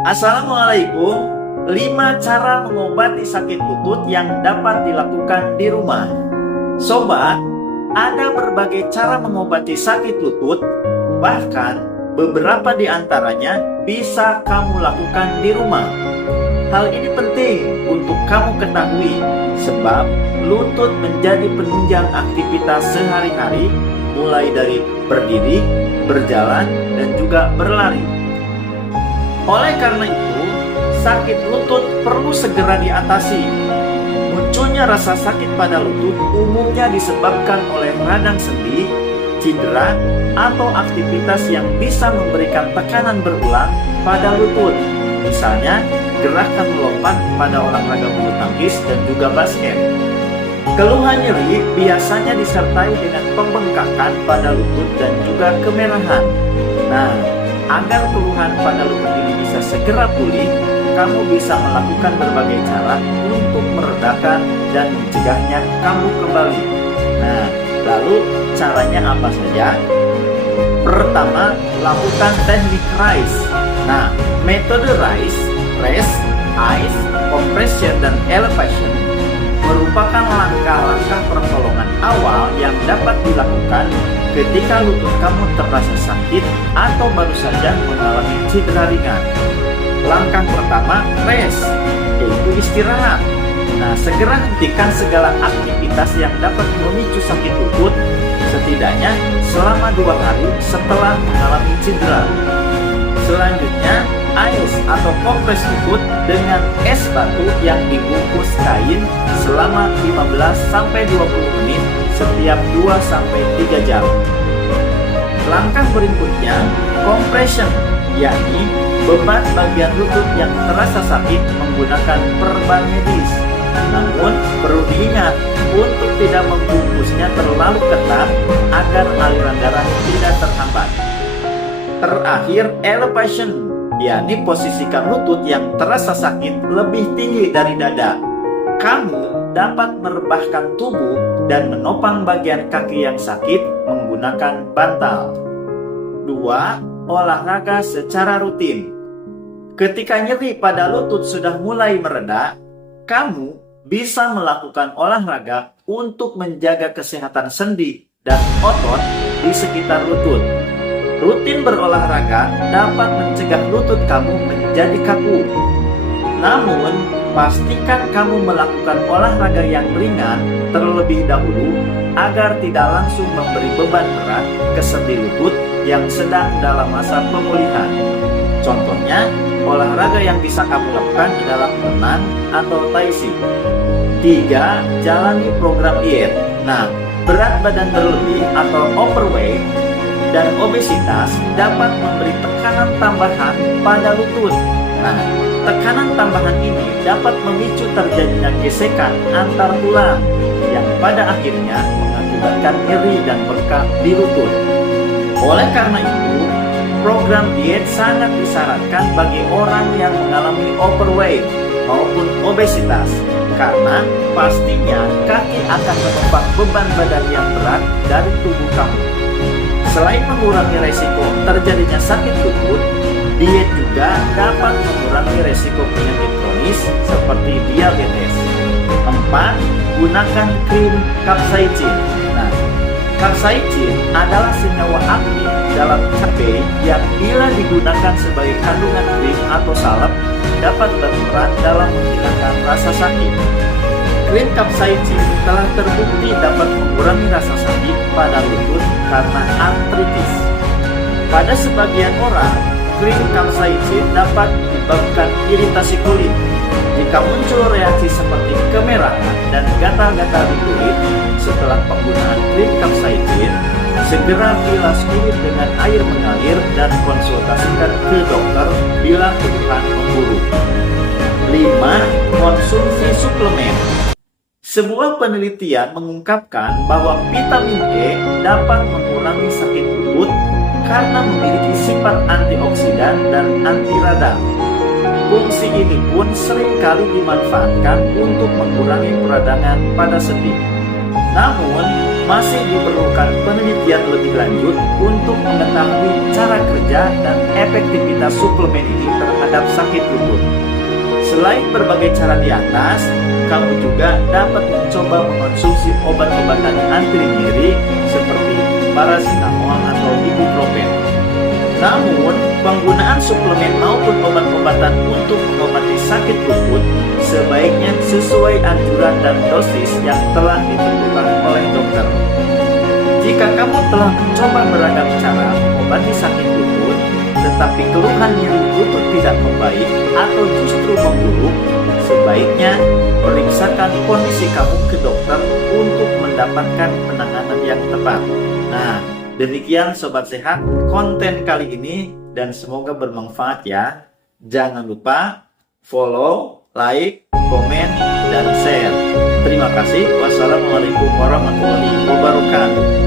Assalamualaikum. 5 cara mengobati sakit lutut yang dapat dilakukan di rumah. Sobat, ada berbagai cara mengobati sakit lutut, bahkan beberapa di antaranya bisa kamu lakukan di rumah. Hal ini penting untuk kamu ketahui, sebab lutut menjadi penunjang aktivitas sehari-hari, mulai dari berdiri, berjalan, dan juga berlari. Oleh karena itu, sakit lutut perlu segera diatasi. Munculnya rasa sakit pada lutut umumnya disebabkan oleh radang sendi, cedera, atau aktivitas yang bisa memberikan tekanan berulang pada lutut. Misalnya, gerakan melompat pada olahraga bulu tangkis dan juga basket. Keluhan nyeri biasanya disertai dengan pembengkakan pada lutut dan juga kemerahan. Nah, agar keluhan pada lutut ini bisa segera pulih, kamu bisa melakukan berbagai cara untuk meredakan dan mencegahnya kambuh kembali. Nah, lalu caranya apa saja? Pertama, lakukan teknik RICE. Nah, metode RICE, rest, ice, compression, dan elevation merupakan langkah-langkah pertolongan awal yang dapat dilakukan ketika lutut kamu terasa sakit atau baru saja mengalami cedera ringan. Langkah pertama, rest, yaitu istirahat. Nah, segera hentikan segala aktivitas yang dapat memicu sakit lutut, setidaknya selama 2 hari setelah mengalami cedera. Selanjutnya, ice atau kompres lutut dengan es batu yang dibungkus kain selama 15-20 menit setiap 2-3 jam. Langkah berikutnya, compression, yakni beban bagian lutut yang terasa sakit menggunakan perban medis. Namun, perlu diingat untuk tidak membungkusnya terlalu ketat agar aliran darah tidak terhambat. Terakhir, elevation, yakni posisikan lutut yang terasa sakit lebih tinggi dari dada. Kamu dapat merebahkan tubuh dan menopang bagian kaki yang sakit menggunakan bantal. 2. Olahraga secara rutin. Ketika nyeri pada lutut sudah mulai mereda, kamu bisa melakukan olahraga untuk menjaga kesehatan sendi dan otot di sekitar lutut. Rutin berolahraga dapat mencegah lutut kamu menjadi kaku. Namun, pastikan kamu melakukan olahraga yang ringan terlebih dahulu agar tidak langsung memberi beban berat ke sendi lutut yang sedang dalam masa pemulihan. Contohnya, olahraga yang bisa kamu lakukan adalah renang atau tai chi. 3. Jalani program diet. Nah, berat badan berlebih atau overweight dan obesitas dapat memberi tekanan tambahan pada lutut. Nah, tekanan tambahan ini dapat memicu terjadinya gesekan antar tulang yang pada akhirnya mengakibatkan nyeri dan bengkak di lutut. Oleh karena itu, program diet sangat disarankan bagi orang yang mengalami overweight maupun obesitas, karena pastinya kaki akan menopang beban badan yang berat dari tubuh kamu. Selain mengurangi resiko terjadinya sakit lutut, diet juga dapat mengurangi resiko penyakit kronis seperti diabetes. 4. Gunakan krim capsaicin. Nah, capsaicin adalah senyawa aktif dalam cabai yang bila digunakan sebagai kandungan krim atau salep dapat berperan dalam menghilangkan rasa sakit. Krim capsaicin telah terbukti dapat mengurangi rasa sakit pada lutut karena artritis. Pada sebagian orang, krim capsaicin dapat menyebabkan iritasi kulit. Jika muncul reaksi seperti kemerahan dan gatal-gatal di kulit setelah penggunaan krim capsaicin, segera bilas kulit dengan air mengalir dan konsultasikan ke dokter bila keluhan memburuk. 5. Konsumsi suplemen. Sebuah penelitian mengungkapkan bahwa vitamin E dapat mengurangi sakit lutut karena memiliki sifat antioksidan dan anti radang. Fungsi ini pun seringkali dimanfaatkan untuk mengurangi peradangan pada sendi. Namun, masih diperlukan penelitian lebih lanjut untuk mengetahui cara kerja dan efektivitas suplemen ini terhadap sakit lutut. Selain berbagai cara di atas, kamu juga dapat mencoba mengonsumsi obat-obatan anti nyeri seperti paracetamol atau ibuprofen. Namun, penggunaan suplemen maupun obat-obatan untuk mengobati sakit lutut sebaiknya sesuai anjuran dan dosis yang telah ditentukan oleh dokter. Jika kamu telah mencoba beragam cara mengobati sakit lutut, tetapi keluhan nyeri lutut tidak membaik atau justru memburuk, sebaiknya periksakan kondisi kamu ke dokter untuk mendapatkan penanganan yang tepat. Nah, demikian Sobat Sehat konten kali ini dan semoga bermanfaat ya. Jangan lupa follow, like, komen, dan share. Terima kasih. Wassalamualaikum warahmatullahi wabarakatuh.